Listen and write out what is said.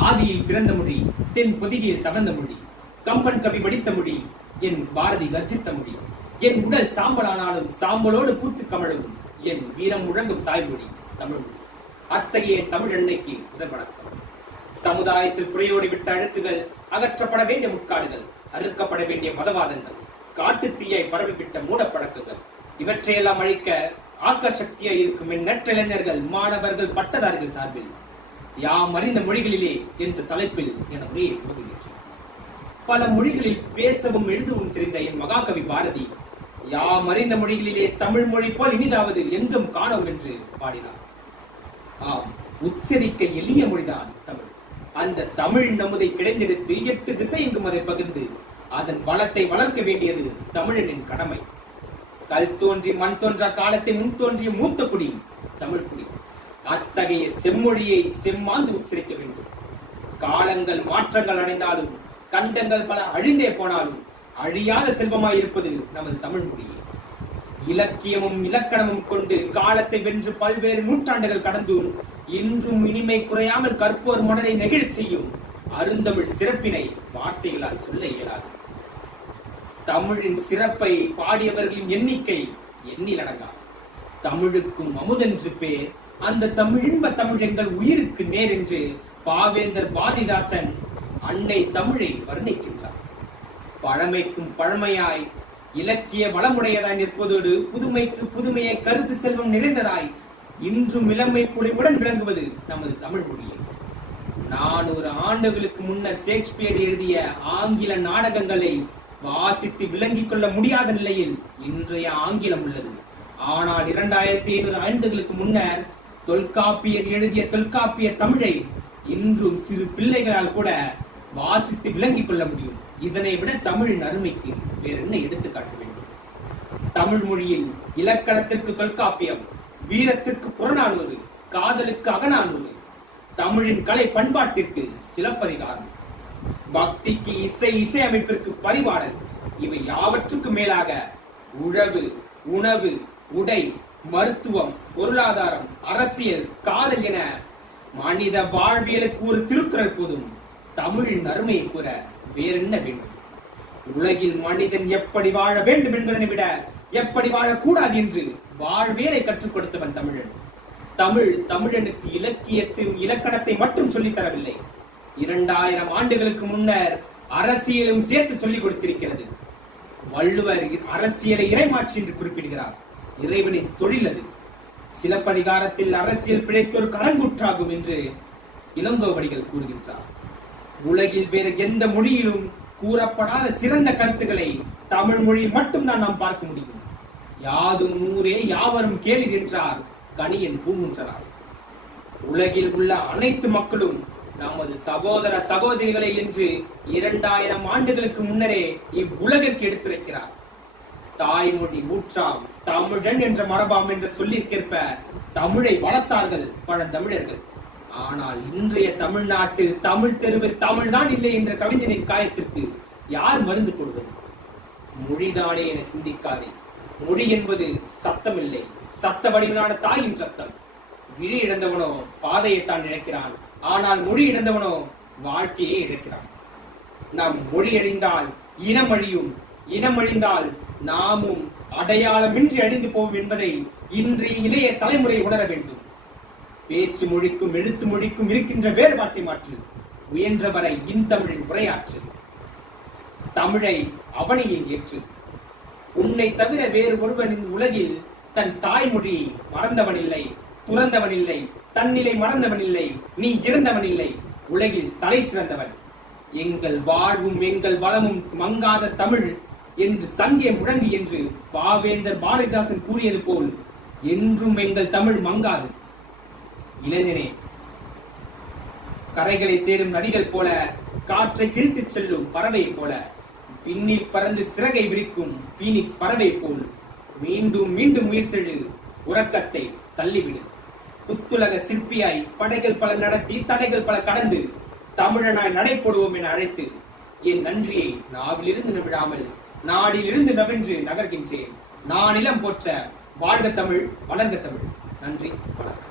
ஆதியில் பிறந்த மொழி தென் பொதிகையில் தவழ்ந்த மொழி கம்பன் கவி படித்த மொழி என் பாரதி கர்ஜித்த மொழி என் உடல் சாம்பலானாலும் சாம்பலோடு பூத்து கமழும் என் வீரம் முழங்கும் தாய்மொழி தமிழ் மொழி. அத்தகைய தமிழ் அன்னைக்கு முதல் வணக்கம் சமுதாயத்தில் புரையோடி விட்ட அழுக்குகள் அகற்றப்பட வேண்டிய முட்காடுகள் அறுக்கப்பட வேண்டிய மதவாதங்கள் காட்டு தீயை பரவிவிட்ட மூடப்பழக்கங்கள் இவற்றையெல்லாம் அழிக்க ஆக்க சக்தியாக இருக்கும் என் நற்றிளைஞர்கள் மாணவர்கள் பட்டதாரிகள் சார்பில் யாம் அறிந்த மொழிகளிலே என்ற தலைப்பில் என உரையை துவங்குகின்றேன் பல மொழிகளில் பேசவும் எழுதவும் தெரிந்த என் மகாகவி பாரதி யாம் அறிந்த மொழிகளிலே தமிழ் மொழி போல் இனிதாவது எங்கும் காணோம் என்று பாடினார். ஆம் உச்சரிக்க எளிய மொழிதான் தமிழ். அந்த தமிழ் நமுதை கிடைந்தெடுத்து எட்டு திசையெங்கும் அதை பகிர்ந்து அதன் வளத்தை வளர்க்க வேண்டியது தமிழனின் கடமை. கல் தோன்றி மண் தோன்றா காலத்தை முன் தோன்றிய மூத்த குடி தமிழ் குடி. அத்தகைய செம்மொழியை செம்மாந்து உச்சரிக்க வேண்டும். காலங்கள் மாற்றங்கள் அடைந்தாலும் கண்டங்கள் பல அழிந்தே போனாலும் அழியாத செல்வமாய் இருப்பது நமது தமிழ் மொழியே. இலக்கியமும் இலக்கணமும் கொண்டு காலத்தை வென்று பல்வேறு நூற்றாண்டுகள் கடந்தும் இன்றும் இனிமை குறையாமல் கற்போர் மனதை நெகிழச் செய்யும் அருந்தமிழ் சிறப்பினை வார்த்தைகளால் சொல்ல இயலாது. தமிழின் சிறப்பை பாடியவர்களின் எண்ணிக்கை எண்ணில் அடங்கா தமிழுக்கும் அமுதென்று பேர் அந்த தமிழின்ப தமிழ் எங்கள் உயிருக்கு நேர் என்று பாவேந்தர் பாரதிதாசன் அன்னை தமிழை வர்ணிக்கின்றார். பழமைக்கும் பழமையாய் இலக்கிய வளமுடையதாய் நிற்பதோடு புதுமைக்கு புதுமையை கருத்து செல்வம் நிறைந்ததாய் இன்றும் இளமை புலிவுடன் விளங்குவது நமது தமிழ் மொழியை. நானூறு ஆண்டுகளுக்கு முன்னர் ஷேக்ஸ்பியர் எழுதிய ஆங்கில நாடகங்களை வாசித்து விளங்கிக் கொள்ள முடியாத நிலையில் இன்றைய ஆங்கிலம் உள்ளது. ஆனால் இரண்டாயிரத்தி ஐநூறு ஆண்டுகளுக்கு முன்னர் தொல்காப்பியர் எழுதிய தொல்காப்பிய தமிழை இன்றும் சிறு பிள்ளைகளால் கூட வாசித்து விளங்கிக் கொள்ள முடியும். இதனை விட தமிழின் அருமைக்கு வேற என்ன எடுத்துக்காட்ட வேண்டும்? தமிழ் மொழியில் இலக்கணத்திற்கு தொல்காப்பியம் வீரத்திற்கு புறநானூறு காதலுக்கு அகநானூறு தமிழின் கலை பண்பாட்டிற்கு சிலப்பதிகாரம். பக்திக்கு இசை இசை அமைப்பிற்கு பரிபாடல் இவை யாவற்றுக்கும் மேலாக உழவு உணவு உடை மருத்துவம் பொருளாதாரம் அரசியல் காதல் என மனித வாழ்வியலுக்கு ஒரு திருக்குறள் போதும். தமிழின் அருமையை கூற வேறென்ன வேண்டும்? உலகில் மனிதன் எப்படி வாழ வேண்டும் என்பதனை விட எப்படி வாழக்கூடாது என்று வாழ்வியலை கற்றுக் கொடுத்தவன் தமிழன். தமிழ் தமிழனுக்கு இலக்கியத்தின் இலக்கணத்தை மட்டும் சொல்லித் தரவில்லை. இரண்டாயிரம் ஆண்டுகளுக்கு முன்னர் அரசியலும் சேர்த்து சொல்லிக் கொடுத்திருக்கிறது. வள்ளுவர் அரசியலை இறைமாட்சி என்று குறிப்பிடுகிறார். இறைவனின் தொழில் அது. சிலப்பதிகாரத்தில் அரசியல் பிழைத்தோர் கலங்குற்றாகும் என்று இளங்கோவடிகள் கூறுகின்றார். உலகில் வேறு எந்த மொழியிலும் கூறப்படாத சிறந்த கருத்துக்களை தமிழ் மொழி மட்டும்தான் நாம் பார்க்க முடியும். யாதும் ஊரே யாவரும் கேளுகின்றார் என்றார் கணியன் பூங்குன்றனார். உலகில் உள்ள அனைத்து மக்களும் நமது சகோதர சகோதரிகளை என்று இரண்டாயிரம் ஆண்டுகளுக்கு முன்னரே இவ்வுலகிற்கு எடுத்துரைக்கிறார். தாய்மொழி ஊற்றாம். தமிழன் என்ற மரபாம் என்ற சொல்லிற்கேற்ப தமிழை வளர்த்தார்கள் பழந்தமிழர்கள் ஆனால் இன்றைய தமிழ்நாட்டு தமிழ் தெருவில் தமிழ்தான் இல்லை என்ற கவிஞனின் காயத்திற்கு யார் மருந்து கொடுவது மொழிதானே என சிந்திக்காதே. மொழி என்பது சத்தமில்லை. சத்த வடிவிலான தாயின் சத்தம். விழி இழந்தவனோ பாதையைத்தான் இழக்கிறான். ஆனால் மொழி இழந்தவனோ வாழ்க்கையை இழக்கிறான். நாம் மொழி அழிந்தால் இனம் அழியும். இனம் அழிந்தால் நாமும் அடையாளமின்றி அழிந்து போவோம் என்பதை இன்றைய இளைய தலைமுறை உணர வேண்டும். பேச்சு மொழிக்கும் எழுத்து மொழிக்கும் இருக்கின்ற வேறுபாட்டை மாற்று. முயன்றவரை இன்தமிழின் உரையாற்று. தமிழை அவனியில் ஏற்று. உன்னை தவிர வேறு ஒருவனின் உலகில் தன் தாய்மொழியை மறந்தவனில்லை துறந்தவனில்லை தன்னிலை மறந்தவனில்லை நீ இறந்தவனில்லை உலகில் தலை சிறந்தவன். எங்கள் வாழ்வும் எங்கள் வளமும் மங்காத தமிழ் என்று சங்கே முழங்கு என்று பாவேந்தர் பாரதிதாசன் கூறியது போல் என்றும் எங்கள் தமிழ் மங்காது. இளைஞனே கரைகளை தேடும் நதிகள் போல காற்றை கிழித்துச் செல்லும் பறவை போல விண்ணில் பறந்து சிறகை விரிக்கும் பீனிக்ஸ் பறவை போல் மீண்டும் மீண்டும் உயிர்த்தெழு உறக்கத்தை தள்ளிவிடு. புத்துலக சிற்பியாய் படைகள் பல நடத்தி தடைகள் பல கடந்து தமிழனாய் நடைபோடுவோம் என அழைத்து என் நன்றியை நாவிலிருந்து நிமிடாமல் நாடிலிருந்து நவின்று நகர்கின்றேன். நான் இளம் போற்ற வாழ்க தமிழ் வளர்ந்த தமிழ். நன்றி வணக்கம்.